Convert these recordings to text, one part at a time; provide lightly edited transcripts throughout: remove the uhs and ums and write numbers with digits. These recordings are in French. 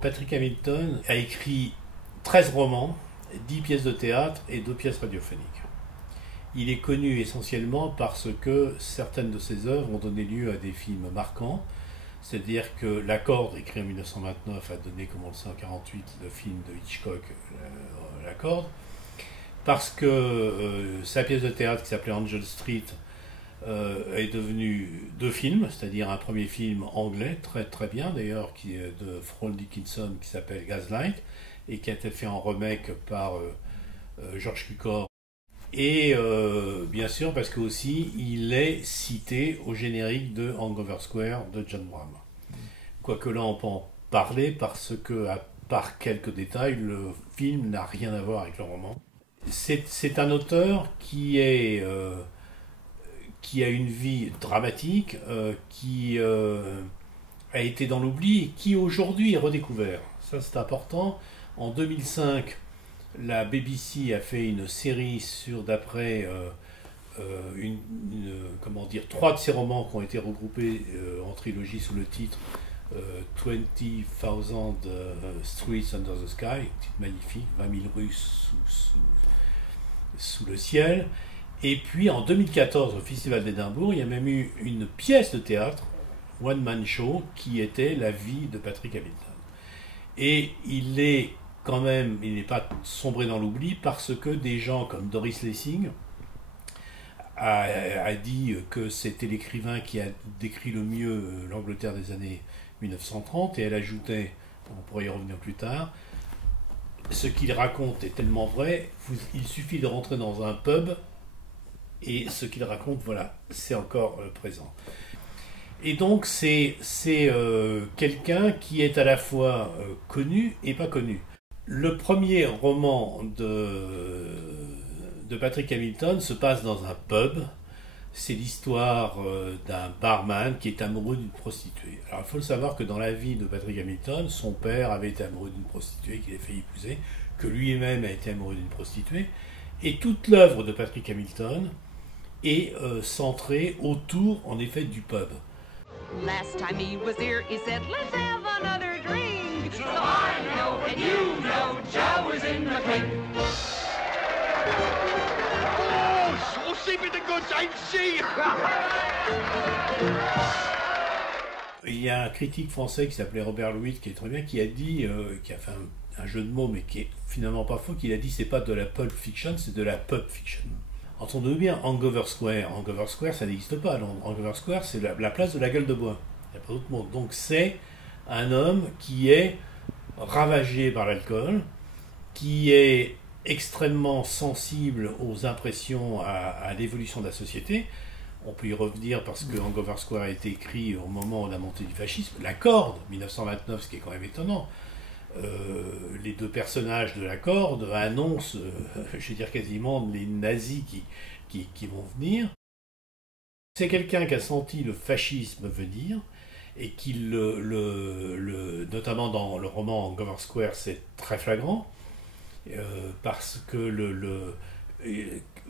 Patrick Hamilton a écrit 13 romans, 10 pièces de théâtre et 2 pièces radiophoniques. Il est connu essentiellement parce que certaines de ses œuvres ont donné lieu à des films marquants, c'est-à-dire que La Corde, écrit en 1929, a donné, comme on le sait en 1948, le film de Hitchcock, La Corde, parce que sa pièce de théâtre qui s'appelait Angel Street est devenue 2 films, c'est-à-dire un premier film anglais, très très bien d'ailleurs, qui est de Frank Dickinson, qui s'appelle Gaslight, et qui a été fait en remake par George Cukor. Et bien sûr parce que aussi il est cité au générique de Hangover Square de John Brown. Quoique là on peut en parler parce que, à part quelques détails, le film n'a rien à voir avec le roman. C'est un auteur qui a une vie dramatique, qui a été dans l'oubli et qui aujourd'hui est redécouvert. Ça c'est important. En 2005, la BBC a fait une série d'après comment dire, 3 de ses romans qui ont été regroupés en trilogie sous le titre 20,000 Streets Under the Sky, titre magnifique, 20 000 rues sous le ciel. Et puis en 2014, au Festival d'Édimbourg, il y a même eu une pièce de théâtre, One Man Show, qui était la vie de Patrick Hamilton. Et il n'est pas sombré dans l'oubli parce que des gens comme Doris Lessing a dit que c'était l'écrivain qui a décrit le mieux l'Angleterre des années 1930, et elle ajoutait, on pourrait y revenir plus tard, ce qu'il raconte est tellement vrai, il suffit de rentrer dans un pub et ce qu'il raconte, voilà, c'est encore présent. Et donc c'est quelqu'un qui est à la fois connu et pas connu. Le premier roman de Patrick Hamilton se passe dans un pub. C'est l'histoire d'un barman qui est amoureux d'une prostituée. Alors il faut le savoir que dans la vie de Patrick Hamilton, son père avait été amoureux d'une prostituée qu'il a fait épouser, que lui-même a été amoureux d'une prostituée, et toute l'œuvre de Patrick Hamilton est centrée autour, en effet, du pub. Last time he was here, he said, let's have another drink. So I know and you know Joe is in the clink. Oh, see me the goods, ain't she? Il y a un critique français qui s'appelait Robert Louis, qui est très bien, qui a dit, qui a fait un jeu de mots, mais qui est finalement pas faux, qu'il a dit c'est pas de la pulp fiction, c'est de la pub fiction. Entendons bien, Hangover Square. Hangover Square, ça n'existe pas. Hangover Square, c'est la place de la Gueule de Bois. Il n'y a pas d'autre mot. Donc c'est un homme qui est ravagé par l'alcool, qui est extrêmement sensible aux impressions, à l'évolution de la société. On peut y revenir parce que Hangover Square a été écrit au moment de la montée du fascisme. La Corde, 1929, ce qui est quand même étonnant. Les 2 personnages de La Corde annoncent, je vais dire quasiment, les nazis qui vont venir. C'est quelqu'un qui a senti le fascisme venir et qui, notamment dans le roman Hangover Square, c'est très flagrant, parce que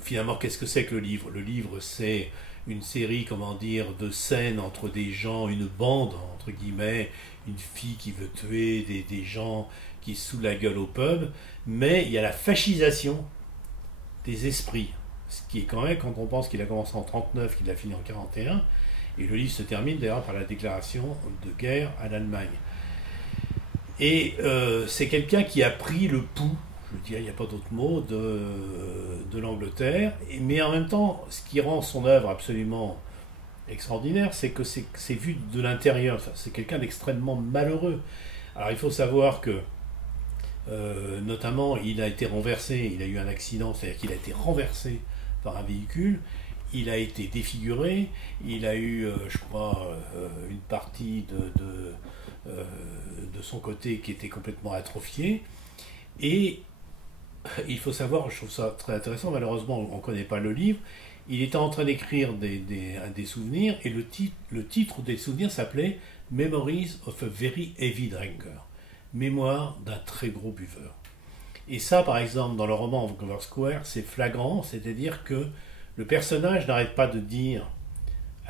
finalement, qu'est-ce que c'est que le livre? Le livre, c'est une série, comment dire, de scènes entre des gens, une bande, entre guillemets, une fille qui veut tuer des gens qui se saoulent la gueule au pub, mais il y a la fascisation des esprits, ce qui est quand même, quand on pense qu'il a commencé en 1939, qu'il a fini en 1941, et le livre se termine d'ailleurs par la déclaration de guerre à l'Allemagne. Et c'est quelqu'un qui a pris le pouls, je veux dire, il n'y a pas d'autre mot, de l'Angleterre, mais en même temps, ce qui rend son œuvre absolument extraordinaire, c'est que c'est vu de l'intérieur. Enfin, c'est quelqu'un d'extrêmement malheureux. Alors il faut savoir que, notamment, il a été renversé, il a eu un accident, c'est-à-dire qu'il a été renversé par un véhicule, il a été défiguré, il a eu, je crois, une partie de son côté qui était complètement atrophiée, et il faut savoir, je trouve ça très intéressant, malheureusement on ne connaît pas le livre, il était en train d'écrire des souvenirs, et le titre des souvenirs s'appelait Memories of a Very Heavy Drinker, mémoire d'un très gros buveur. Et ça, par exemple, dans le roman Hangover Square, c'est flagrant, c'est-à-dire que le personnage n'arrête pas de dire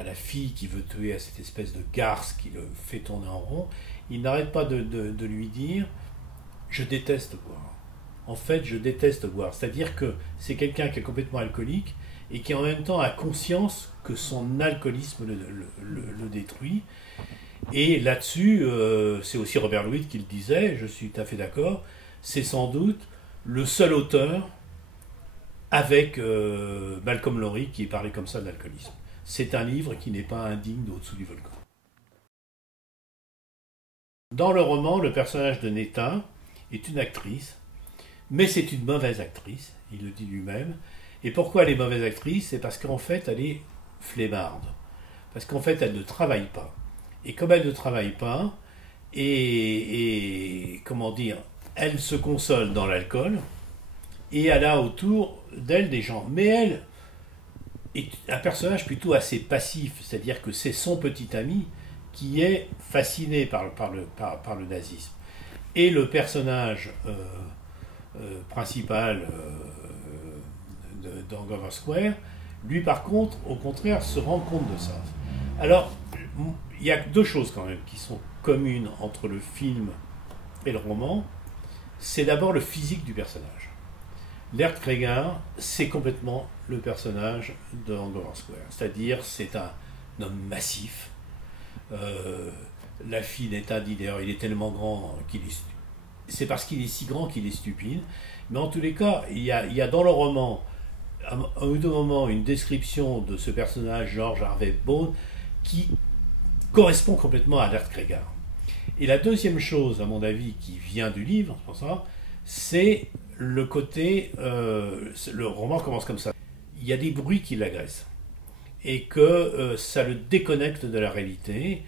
à la fille qui veut tuer, à cette espèce de garce qui le fait tourner en rond, il n'arrête pas de lui dire « je déteste boire ». En fait, je déteste boire. C'est-à-dire que c'est quelqu'un qui est complètement alcoolique et qui en même temps a conscience que son alcoolisme le détruit. Et là-dessus, c'est aussi Robert Louis qui le disait, je suis tout à fait d'accord, c'est sans doute le seul auteur avec Malcolm Lowry qui parlait comme ça de l'alcoolisme. C'est un livre qui n'est pas indigne d'Au-dessous du volcan. Dans le roman, le personnage de Netta est une actrice, mais c'est une mauvaise actrice, il le dit lui-même. Et pourquoi elle est mauvaise actrice? C'est parce qu'en fait, elle est flemmarde. Parce qu'en fait, elle ne travaille pas. Et comme elle ne travaille pas, et comment dire, elle se console dans l'alcool, et elle a autour d'elle des gens. Mais elle est un personnage plutôt assez passif, c'est-à-dire que c'est son petit ami qui est fasciné par le nazisme. Et le personnage principal d'Hangover Square, lui par contre, au contraire, se rend compte de ça. Alors, il y a deux choses quand même qui sont communes entre le film et le roman. C'est d'abord le physique du personnage. Laird Cregar, c'est complètement le personnage de Hangover Square. C'est-à-dire, c'est un homme massif. La fille d'État dit d'ailleurs, il est tellement grand qu'il est... C'est parce qu'il est si grand qu'il est stupide. Mais en tous les cas, il y a dans le roman, à un ou deux moments, une description de ce personnage, George Harvey Bone, qui correspond complètement à Laird Cregar. Et la deuxième chose, à mon avis, qui vient du livre, c'est le côté... le roman commence comme ça. Il y a des bruits qui l'agressent. Et que ça le déconnecte de la réalité.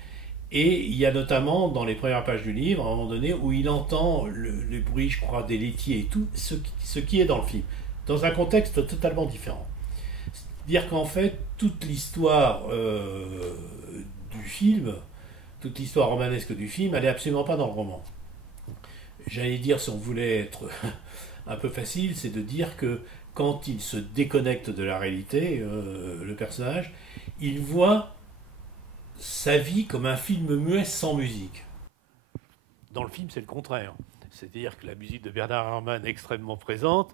Et il y a notamment, dans les premières pages du livre, à un moment donné, où il entend le bruit, je crois, des laitiers et tout, ce qui est dans le film, dans un contexte totalement différent. C'est-à-dire qu'en fait, toute l'histoire du film, toute l'histoire romanesque du film, elle n'est absolument pas dans le roman. J'allais dire, si on voulait être un peu facile, c'est de dire que quand il se déconnecte de la réalité, le personnage, il voit sa vie comme un film muet sans musique. Dans le film, c'est le contraire. C'est-à-dire que la musique de Bernard Herrmann est extrêmement présente.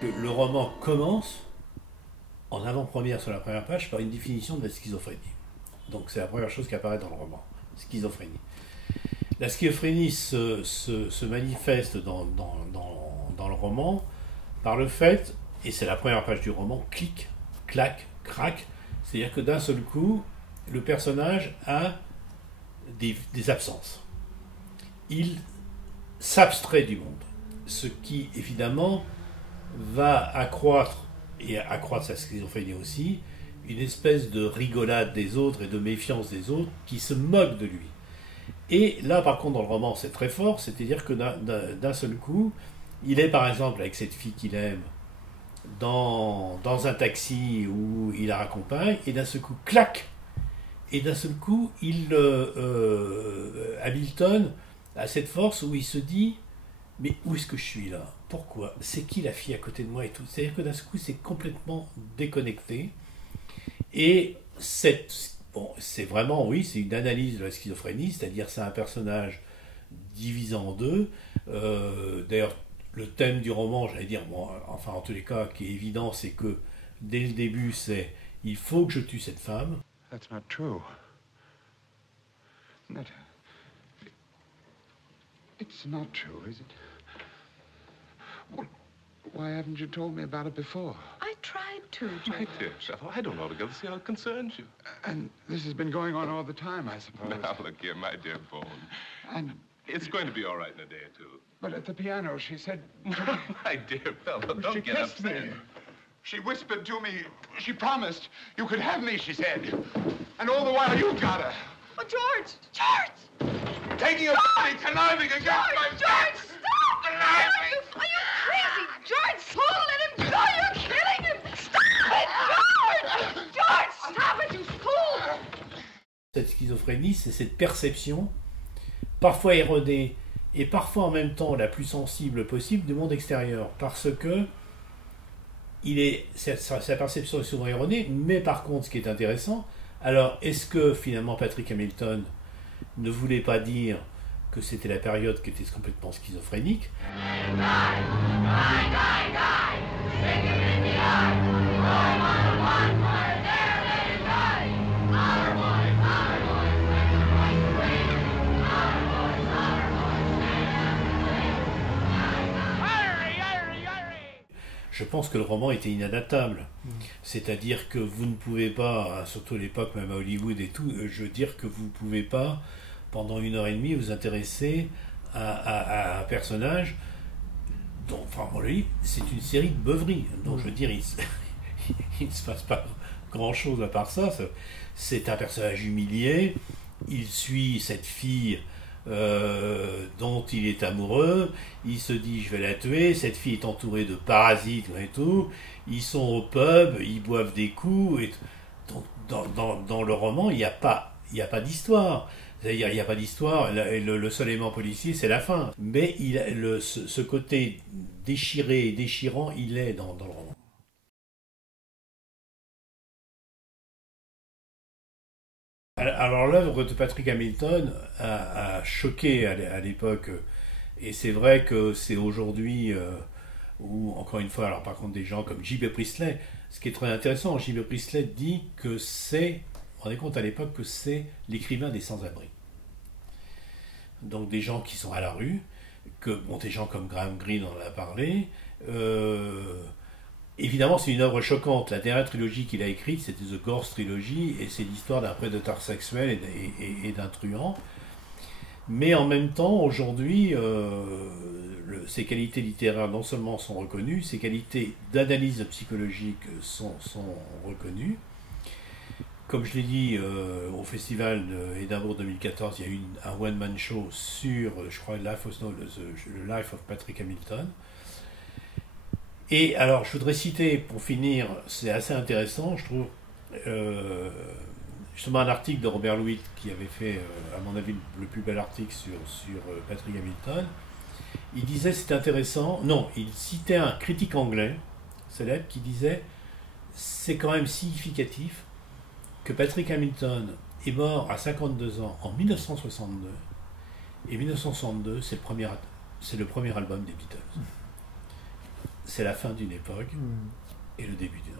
Le roman commence en avant-première sur la première page par une définition de la schizophrénie. Donc c'est la première chose qui apparaît dans le roman, schizophrénie. La schizophrénie se manifeste dans le roman par le fait, et c'est la première page du roman, clic, clac, crac, c'est-à-dire que d'un seul coup, le personnage a des absences. Il s'abstrait du monde, ce qui évidemment va accroître, et accroître sa schizophrénie aussi, une espèce de rigolade des autres et de méfiance des autres qui se moquent de lui. Et là, par contre, dans le roman, c'est très fort, c'est-à-dire que d'un seul coup, il est par exemple avec cette fille qu'il aime dans un taxi où il la raccompagne, et d'un seul coup, clac, et d'un seul coup, Hamilton a cette force où il se dit « Mais où est-ce que je suis là? Pourquoi? C'est qui la fille à côté de moi et tout ?» C'est-à-dire que d'un seul coup, c'est complètement déconnecté. Et c'est vraiment, oui, c'est une analyse de la schizophrénie, c'est-à-dire c'est un personnage divisé en deux. D'ailleurs, le thème du roman, j'allais dire, bon, enfin en tous les cas, qui est évident, c'est que dès le début, c'est « Il faut que je tue cette femme ». That's not true. Netta. It's not true, is it? Well, why haven't you told me about it before? I tried to, Joe. My dear Shuttle, I don't altogether see how it concerns you. And this has been going on all the time, I suppose. Now, look here, my dear Bone. And It's going to be all right in a day or two. but at the piano, she said My dear fellow, she don't get kissed upset. me. She whispered to me, she promised you could have me, she said. And all the while you got her. Oh, George! George! Taking a body, conniving against my George, stop! Conniving! Are you crazy? George, fool! Let him go! You're killing him! Stop it, George! George, stop it, you fool! Cette schizophrénie, c'est cette perception, parfois erronée, et parfois en même temps la plus sensible possible du monde extérieur, parce que sa perception est souvent erronée, mais par contre, ce qui est intéressant, alors est-ce que finalement Patrick Hamilton ne voulait pas dire que c'était la période qui était complètement schizophrénique? Je pense que le roman était inadaptable. C'est-à-dire que vous ne pouvez pas, surtout à l'époque, même à Hollywood et tout, je veux dire que vous ne pouvez pas, pendant 1h30, vous intéresser à un personnage dont, enfin, on le dit, c'est une série de beuveries. Donc, je veux dire, il ne se passe pas grand-chose à part ça. C'est un personnage humilié. Il suit cette fille dont il est amoureux, il se dit je vais la tuer, cette fille est entourée de parasites et tout, ils sont au pub, ils boivent des coups, et donc dans le roman il n'y a pas d'histoire, c'est-à-dire il n'y a pas d'histoire, le seul élément policier c'est la fin, mais ce côté déchiré et déchirant il est dans le roman. Alors l'œuvre de Patrick Hamilton a choqué à l'époque, et c'est vrai que c'est aujourd'hui où, encore une fois, alors par contre des gens comme J.B. Priestley, ce qui est très intéressant, J.B. Priestley dit que c'est, vous vous rendez compte à l'époque que c'est l'écrivain des sans-abri. Donc des gens qui sont à la rue, des gens comme Graham Greene en a parlé, évidemment, c'est une œuvre choquante. La dernière trilogie qu'il a écrite, c'était The Gorse Trilogy, et c'est l'histoire d'un prédateur sexuel et d'un truand. Mais en même temps, aujourd'hui, ses qualités littéraires non seulement sont reconnues, ses qualités d'analyse psychologique sont reconnues. Comme je l'ai dit, au festival d'Édimbourg 2014, il y a eu un one-man show sur, je crois, le Life of Patrick Hamilton. Et alors, je voudrais citer, pour finir, c'est assez intéressant, je trouve, justement un article de Robert Louis qui avait fait, à mon avis, le plus bel article sur Patrick Hamilton. Il disait, c'est intéressant, non, il citait un critique anglais, célèbre, qui disait, c'est quand même significatif que Patrick Hamilton est mort à 52 ans en 1962, et 1962, c'est le premier album des Beatles. C'est la fin d'une époque et le début d'une autre.